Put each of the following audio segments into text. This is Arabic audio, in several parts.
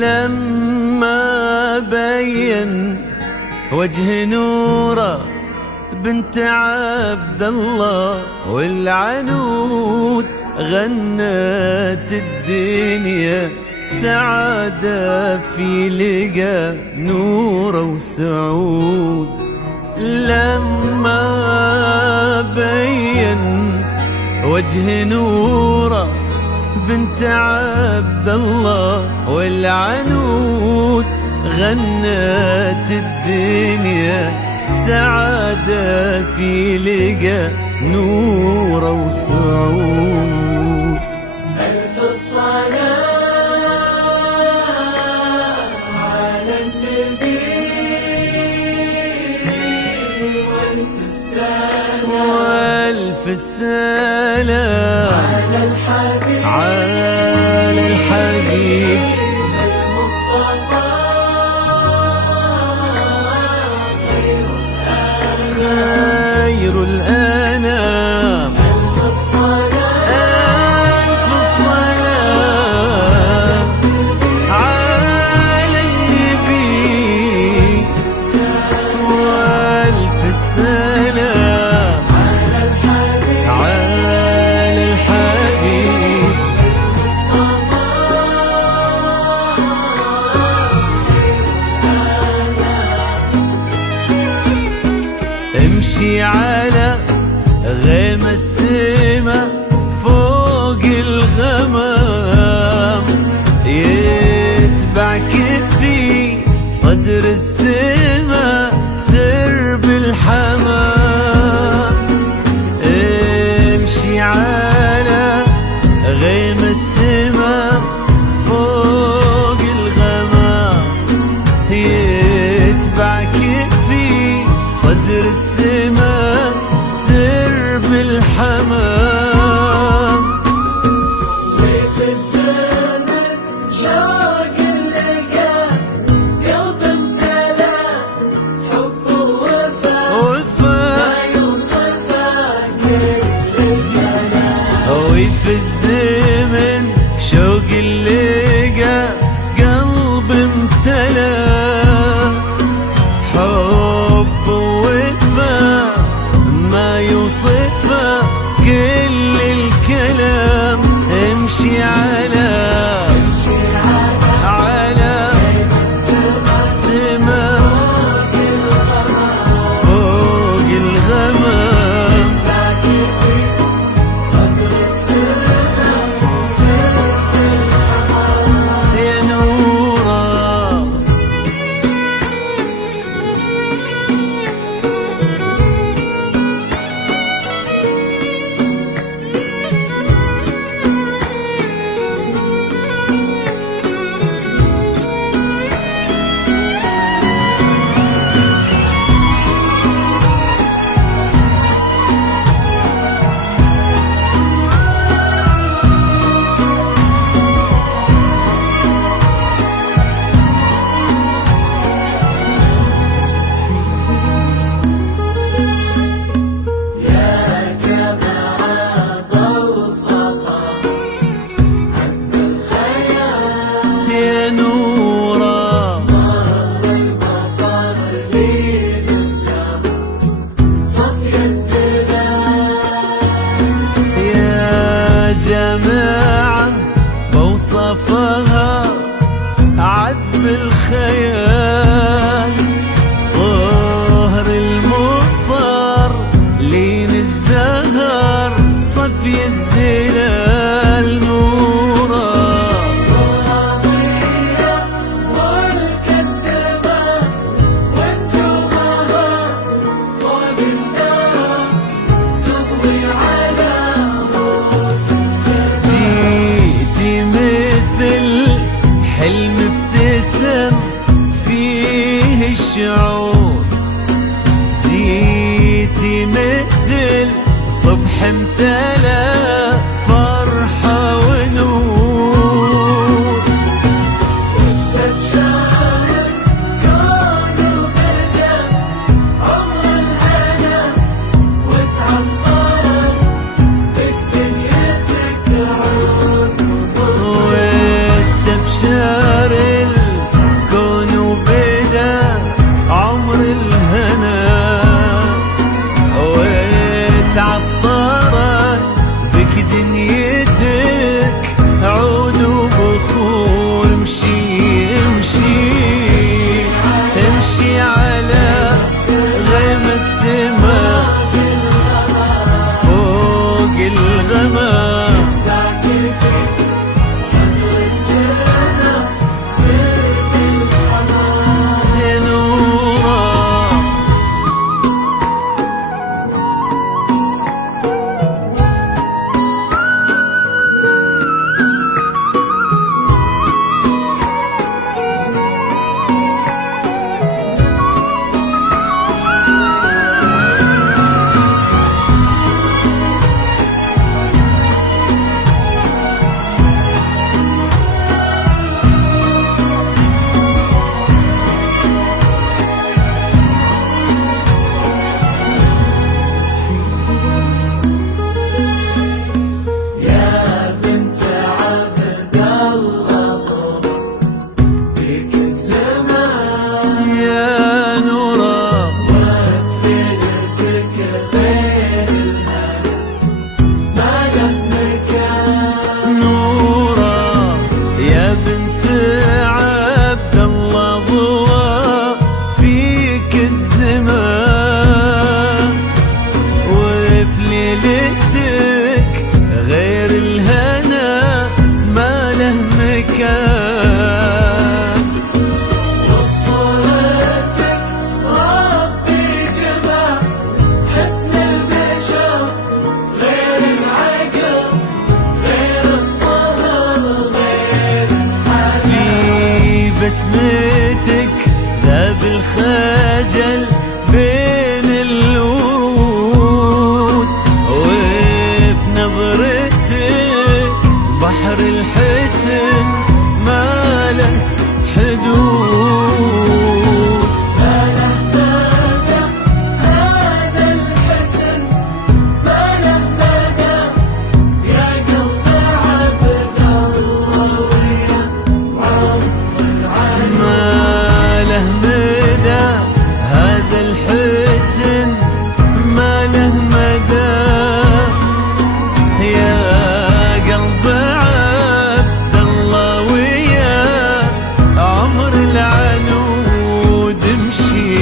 لما بين وجه نوره بنت عبد الله والعنود غنت الدنيا سعادة في لقى نوره وسعود. لما بين وجه نوره بنت عبد الله والعنود غنت الدنيا سعادة في لقى نوره وسعود. ألف الصلاة على النبي وألف السلام وألف السلام على الحبيب على الحبيب المصطفى خير الأنام. ألف الصلاة ألف الصلاة على النبي وألف السلام على الحبيب على الحبيب المصطفى امشي على غيم السما فوق الغمام يتبعك في صدر السما سرب الحمام. امشي على غيم السما فوق الغمام يتبعك في صدر السما سرب الحمام. وفي الزمن شوق اللقا قلب امتلا حب ووفا ما يوصفه كل الكلام. وفي الزمن شوق اللقى قلب امتلا حب ووفا ما يوصفه كل الكلام. امشي على سما فوق الغمام باقي في صدر السما سرب الحمام. يا نوره. مكان. وبصورتك ربي جمع حسن البشر غير العقل غير الطهر غير الحياة. في بسمتك ذاب الخجل بين الورود، وفي نظرتك بحر الحسن ما له حدود. ما له مدى هذا الحسن ما له مدى يا قلب عبد الله ويا عمر العالم. ما له مدى هذا الحسن ما له مدى يا قلب عبد الله ويا عمر العنود. امشي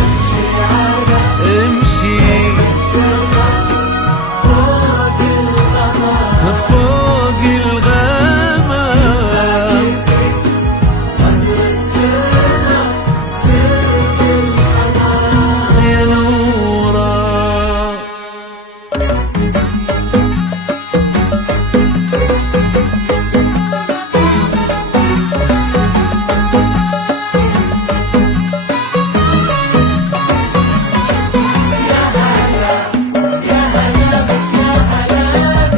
امشي على امشي السماء فوق الغمام فوق الغمام. صدر السماء سرب الحمام. يا نورا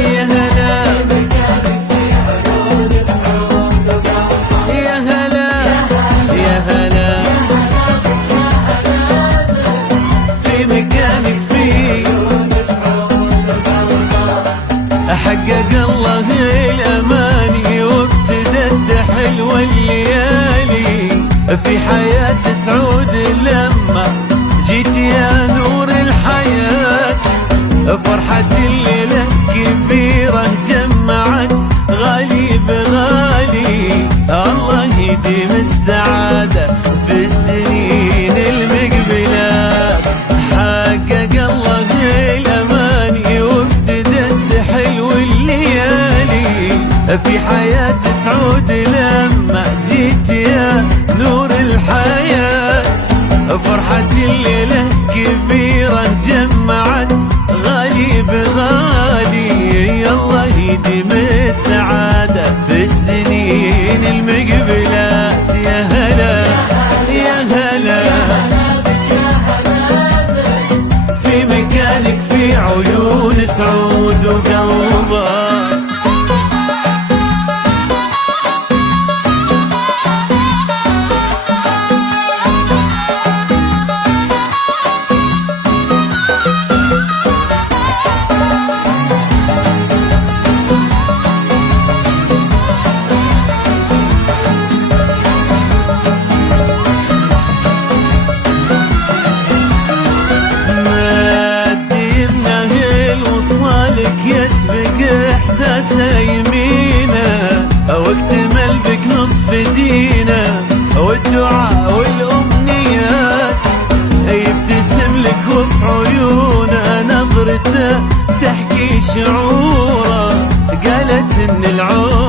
يا هلا عيون سعود وقلبها يا هلا يا هلا في مكانك في عيون سعود وقلبها. حقق الله الأماني وابتدت حلوة الليالي في حياة سعود لما جيت يا نور الحياة. فرحة الليلة كبيرة جمعت غالي بغالي، الله يديم السعادة في السنين المقبلات. حقق الله الأماني وابتدت حلو الليالي في حياة سعود لما جيت يا نور الحياة. فرحة الليلة كبيرة جمعت غالي بغالي، الله يديم السعادة في السنين المقبلات. يا هلا يا هلا في مكانك في عيون سعود وقلبها. يمينه واكتمل بك نصف دينه، والدعاء والأمنيات يبتسم لك وفي عيونه نظرته تحكي شعوره. قالت إن العود